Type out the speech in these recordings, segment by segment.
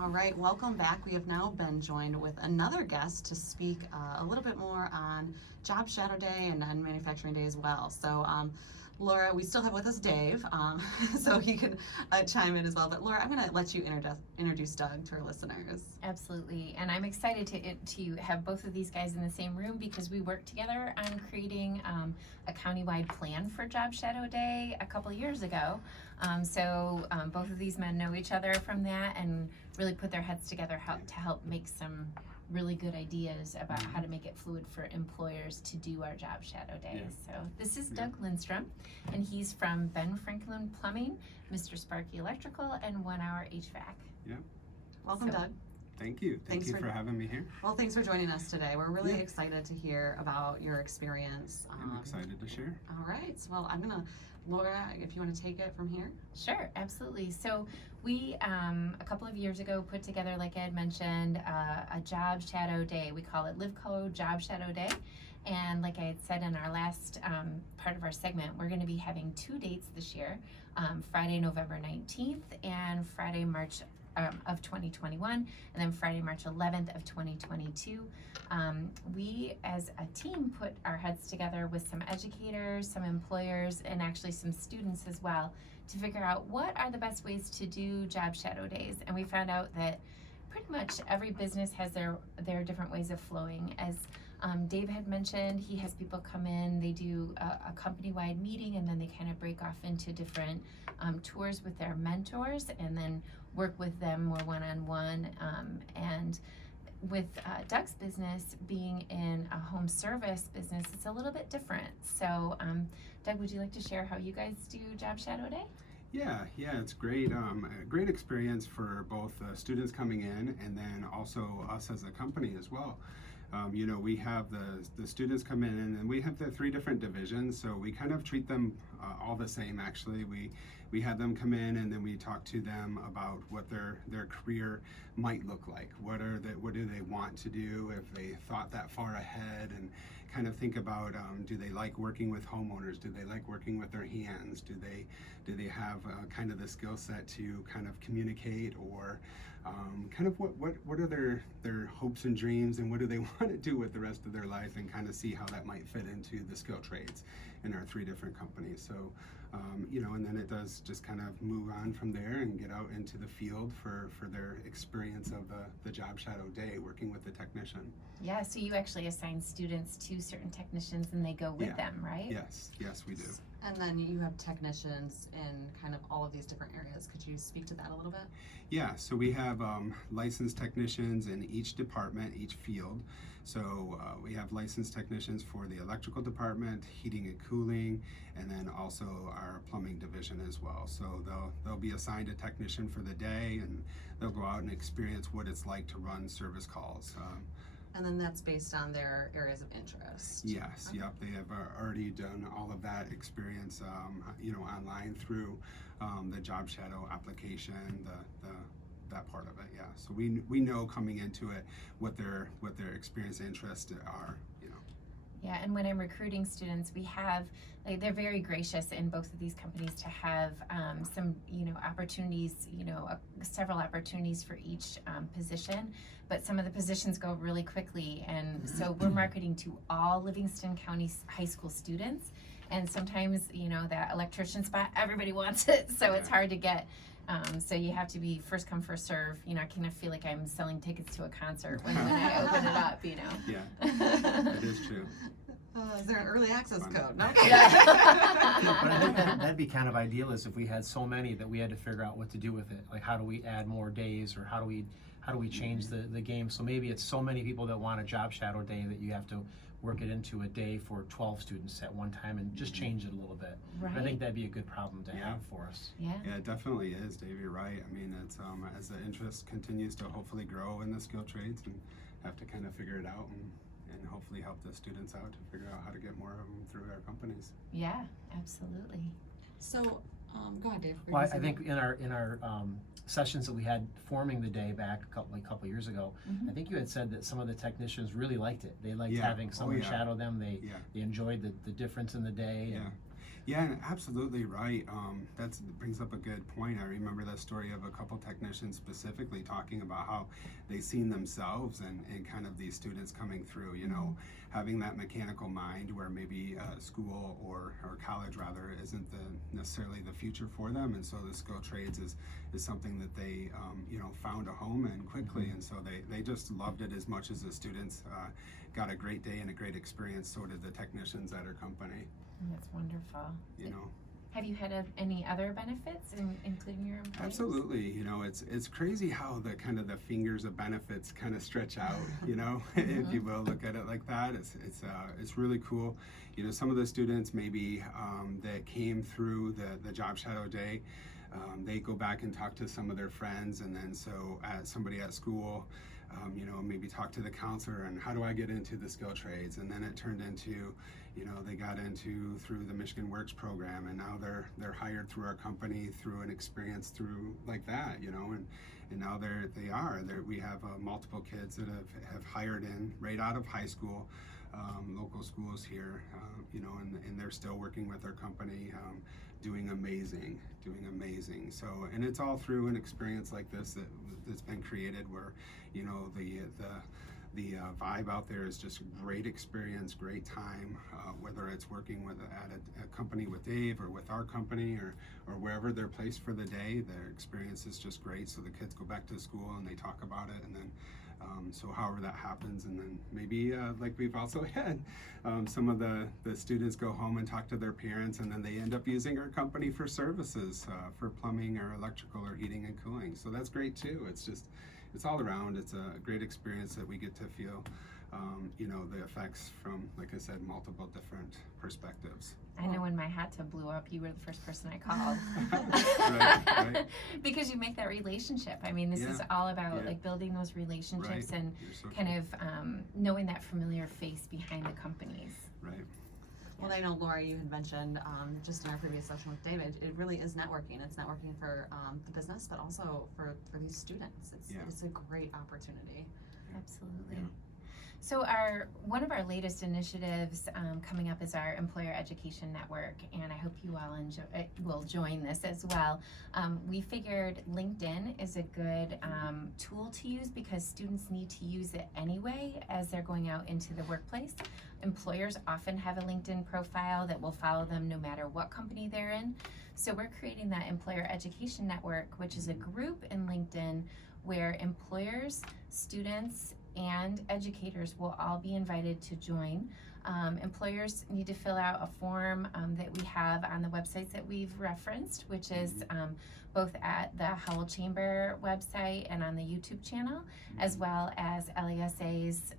All right, welcome back. We have now been joined with another guest to speak a little bit more on Job Shadow Day and Manufacturing Day as well. So, Laura, we still have with us Dave, so he can chime in as well. But Laura, I'm going to let you introduce Doug to our listeners. Absolutely, and I'm excited to have both of these guys in the same room because we worked together on creating a countywide plan for Job Shadow Day a couple years ago. So both of these men know each other from that and really put their heads together to help make some really good ideas about how to make it fluid for employers to do our Job Shadow Days. So this is Doug Linstrom, and he's from Ben Franklin Plumbing, Mr. Sparky Electrical, and 1 Hour HVAC. Yeah. Welcome, Doug. Thank you. Thank you for having me here. Well, thanks for joining us today. We're really excited to hear about your experience. I'm excited to share. All right. Well, Laura, if you want to take it from here. Sure, absolutely. So we, a couple of years ago, put together, like I had mentioned, a Job Shadow Day. We call it LivCo Job Shadow Day. And like I had said in our last part of our segment, we're going to be having 2 dates this year, Friday, November 19th and Friday, March of 2021, and then Friday, March 11th of 2022. We as a team put our heads together with some educators, some employers, and actually some students as well to figure out what are the best ways to do Job Shadow Days. And we found out that pretty much every business has their different ways of flowing. As Dave had mentioned, he has people come in, they do a company-wide meeting, and then they kind of break off into different tours with their mentors and then work with them more one-on-one. And with Doug's business being in a home service business, it's a little bit different. So Doug, would you like to share how you guys do Job Shadow Day? Yeah, it's great. A great experience for both students coming in and then also us as a company as well. We have the students come in and we have the 3 different divisions, so we kind of treat them all the same. Actually, we had them come in and then we talk to them about what their career might look like. What do they want to do if they thought that far ahead, and kind of think about do they like working with homeowners? Do they like working with their hands? Do they have kind of the skill set to kind of communicate, or kind of what are their hopes and dreams, and what do they want to do with the rest of their life, and kind of see how that might fit into the skill trades in our 3 different companies. So and then it does just kind of move on from there and get out into the field for their experience of the Job Shadow Day working with the technician. Yeah, so you actually assign students to certain technicians and they go with them, right? Yes, we do. And then you have technicians in kind of all of these different areas. Could you speak to that a little bit? Yeah, so we have licensed technicians in each department, each field. So we have licensed technicians for the electrical department, heating and cooling, and then also our plumbing division as well. So they'll be assigned a technician for the day, and they'll go out and experience what it's like to run service calls. And then that's based on their areas of interest. Yes, okay. Yep, they have already done all of that experience, online through the Job Shadow application, that part of it. Yeah, so we know coming into it what their experience and interests are. Yeah, and when I'm recruiting students, we have, they're very gracious in both of these companies to have some, opportunities, several opportunities for each position, but some of the positions go really quickly, and so we're marketing to all Livingston County high school students, and sometimes, that electrician spot, everybody wants it, so it's hard to get. So you have to be first come, first serve. I kind of feel like I'm selling tickets to a concert when I open it up, Yeah, that is true. Is there an early access code? No. Yeah. But I think that'd be kind of ideal, is if we had so many that we had to figure out what to do with it. Like, how do we add more days, or how do we change the game? So maybe it's so many people that want a Job Shadow Day that you have to work it into a day for 12 students at one time and just change it a little bit. Right. I think that'd be a good problem to have for us. Yeah, it definitely is, Dave. You're right. I mean, it's as the interest continues to hopefully grow in the skill trades, and have to kind of figure it out and hopefully help the students out to figure out how to get more of them through our companies. Yeah, absolutely. So, go ahead, Dave. Well, I think in our sessions that we had forming the day back a couple years ago, I think you had said that some of the technicians really liked it. They liked having someone shadow them. They enjoyed the difference in the day. Yeah. Yeah, and absolutely right. That brings up a good point. I remember that story of a couple technicians specifically talking about how they seen themselves and kind of these students coming through, you know, having that mechanical mind where maybe school or college rather isn't necessarily the future for them. And so the skill trades is something that they, you know, found a home in quickly. And so they just loved it as much as the students got a great day and a great experience. So did the technicians at our company. That's wonderful. You know. Have you had any other benefits, including your employees? Absolutely. You know, it's crazy how the kind of the fingers of benefits kind of stretch out. You know, if you will look at it like that. It's really cool. You know, some of the students maybe that came through the job shadow day, they go back and talk to some of their friends, and then so somebody at school. You know, maybe talk to the counselor and how do I get into the skill trades, and then it turned into, you know, they got into through the Michigan Works program, and now they're hired through our company through an experience through like that, you know, and now they are we have multiple kids that have hired in right out of high school, local schools here, you know, and they're still working with our company, doing amazing. So, and it's all through an experience like this that's been created where, you know, the vibe out there is just great experience, great time, whether it's working at a company with Dave or with our company or wherever they're placed for the day, their experience is just great. So the kids go back to school and they talk about it, and then so however that happens, and then maybe like we've also had some of the students go home and talk to their parents, and then they end up using our company for services for plumbing or electrical or heating and cooling. So that's great too. It's all around. It's a great experience that we get to feel, you know, the effects from, like I said, multiple different perspectives. I know when my hot tub blew up, you were the first person I called. Right. Because you make that relationship. I mean, this is all about like building those relationships and kind of knowing that familiar face behind the companies. Right. Well, I know, Laura, you had mentioned just in our previous session with David, it really is networking. It's networking for the business, but also for these students. It's a great opportunity. Absolutely. Yeah. So one of our latest initiatives coming up is our Employer Education Network, and I hope you all will join this as well. We figured LinkedIn is a good tool to use because students need to use it anyway as they're going out into the workplace. Employers often have a LinkedIn profile that will follow them no matter what company they're in. So we're creating that Employer Education Network, which is a group in LinkedIn where employers, students, and educators will all be invited to join. Employers need to fill out a form that we have on the websites that we've referenced, which is both at the Howell Chamber website and on the YouTube channel, as well as LESA's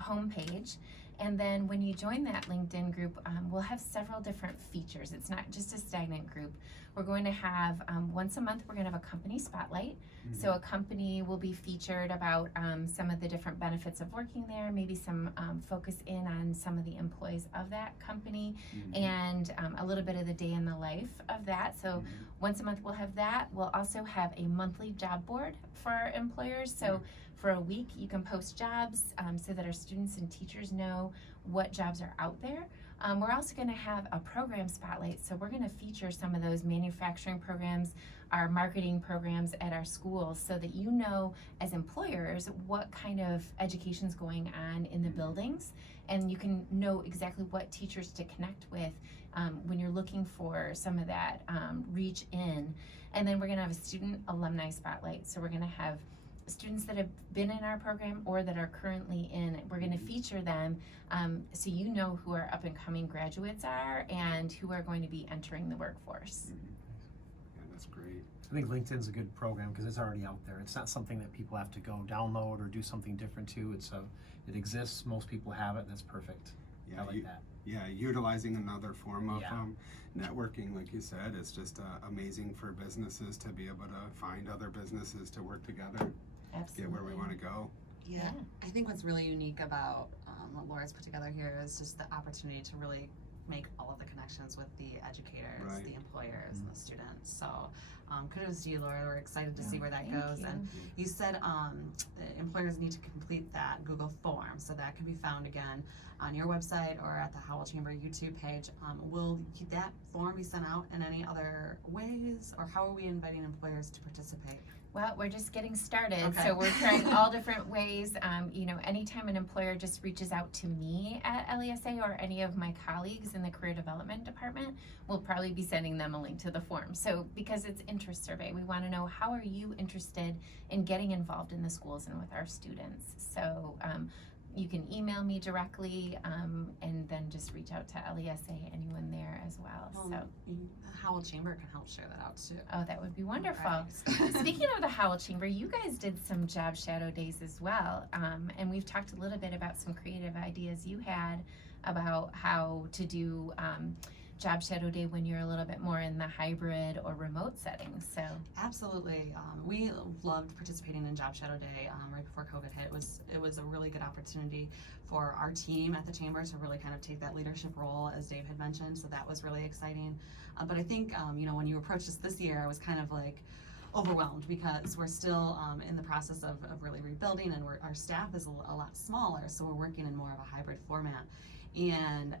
homepage. And then when you join that LinkedIn group, we'll have several different features. It's not just a stagnant group. We're going to have, once a month, we're going to have a company spotlight. So a company will be featured about some of the different benefits of working there, maybe some focus in on some of the employees of that company, and a little bit of the day in the life of that. So once a month we'll have that. We'll also have a monthly job board for our employers. So for a week you can post jobs so that our students and teachers know what jobs are out there. We're also going to have a program spotlight, so we're going to feature some of those manufacturing programs, our marketing programs at our schools, so that you know as employers what kind of education's going on in the buildings, and you can know exactly what teachers to connect with when you're looking for some of that reach in. And then we're going to have a student alumni spotlight, so we're going to have students that have been in our program or that are currently in. We're going to feature them so you know who our up and coming graduates are and who are going to be entering the workforce. Yeah, that's great. I think LinkedIn's a good program because it's already out there. It's not something that people have to go download or do something different to. It exists. Most people have it. That's perfect. Yeah, I like that. Yeah, utilizing another form of networking, like you said, is just amazing for businesses to be able to find other businesses to work together. Absolutely. Get where we want to go. Yeah. I think what's really unique about what Laura's put together here is just the opportunity to really make all of the connections with the educators, Right. the employers, and the students. So kudos to you, Laura. We're excited to see where that Thank goes. you. And you said employers need to complete that Google form, so that can be found again on your website or at the Howell Chamber YouTube page. Will that form be sent out in any other ways, or how are we inviting employers to participate? Well, we're just getting started, Okay. so we're trying all different ways. Anytime an employer just reaches out to me at LESA or any of my colleagues in the career development department, we'll probably be sending them a link to the form. So because it's interest survey, we want to know, how are you interested in getting involved in the schools and with our students? So you can email me directly, and then just reach out to LESA, anyone there as well. So, The Howell Chamber can help share that out too. oh, that would be wonderful. Right. Speaking of the Howell Chamber, you guys did some job shadow days as well, and we've talked a little bit about some creative ideas you had about how to do job shadow day when you're a little bit more in the hybrid or remote settings. So Absolutely. We loved participating in Job Shadow Day right before COVID hit. It was a really good opportunity for our team at the Chamber to really kind of take that leadership role, as Dave had mentioned, so that was really exciting. But I think, when you approached us this year, I was kind of like overwhelmed because we're still in the process of really rebuilding, and our staff is a lot smaller, so we're working in more of a hybrid format. And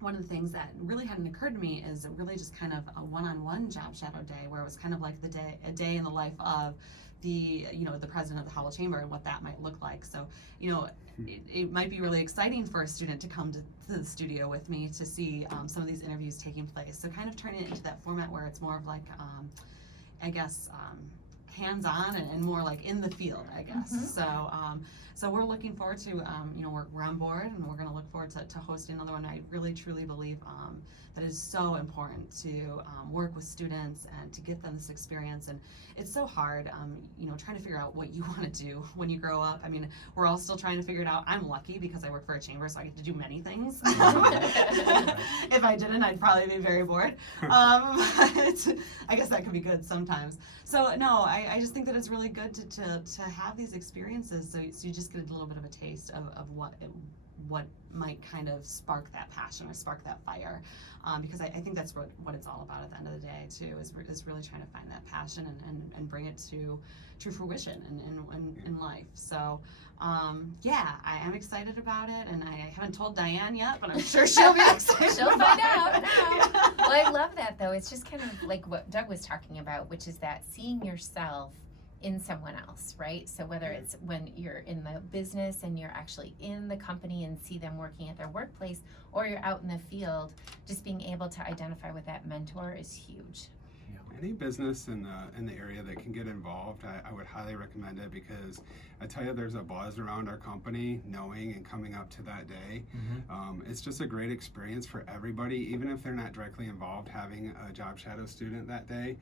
one of the things that really hadn't occurred to me is really just kind of a one-on-one job shadow day, where it was kind of like a day in the life of the president of the Howell Chamber and what that might look like. So it might be really exciting for a student to come to the studio with me to see some of these interviews taking place. So kind of turning it into that format where it's more of like hands-on and more like in the field, I guess. Mhm. So we're looking forward to, we're on board, and we're going to look forward to hosting another one. I really truly believe that it is so important to work with students and to give them this experience. And it's so hard, trying to figure out what you want to do when you grow up. I mean, we're all still trying to figure it out. I'm lucky because I work for a chamber, so I get to do many things. If I didn't, I'd probably be very bored. But I guess that could be good sometimes. So no, I just think that it's really good to have these experiences, so you just get a little bit of a taste of what might kind of spark that passion or spark that fire, because I think that's what it's all about at the end of the day too, is really trying to find that passion and bring it to fruition in life. So I am excited about it, and I haven't told Diane yet, but I'm sure she'll be excited. she'll about find out it. now. Well, I love that though. It's just kind of like what Doug was talking about, which is that seeing yourself in someone else, right? So whether it's when you're in the business and you're actually in the company and see them working at their workplace, or you're out in the field, just being able to identify with that mentor is huge. Any business in the area that can get involved, I would highly recommend it, because I tell you, there's a buzz around our company knowing and coming up to that day. It's just a great experience for everybody, even if they're not directly involved having a job shadow student that day.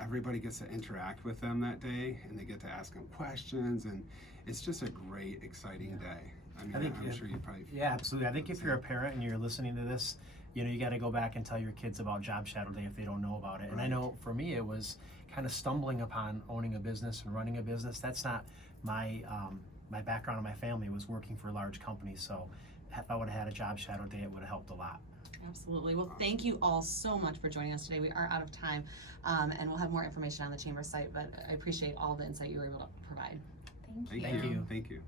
Everybody gets to interact with them that day, and they get to ask them questions, and it's just a great, exciting day. I mean, I'm sure you probably feel absolutely. I think the if you're a same. parent and you're listening to this, you got to go back and tell your kids about Job Shadow Day if they don't know about it. And I know for me, it was kind of stumbling upon owning a business and running a business. That's not my my background in my family was working for large companies. So if I would have had a Job Shadow Day, it would have helped a lot. Absolutely. Well, thank you all so much for joining us today. We are out of time, and we'll have more information on the Chamber site, but I appreciate all the insight you were able to provide. Thank you. Thank you. Thank you.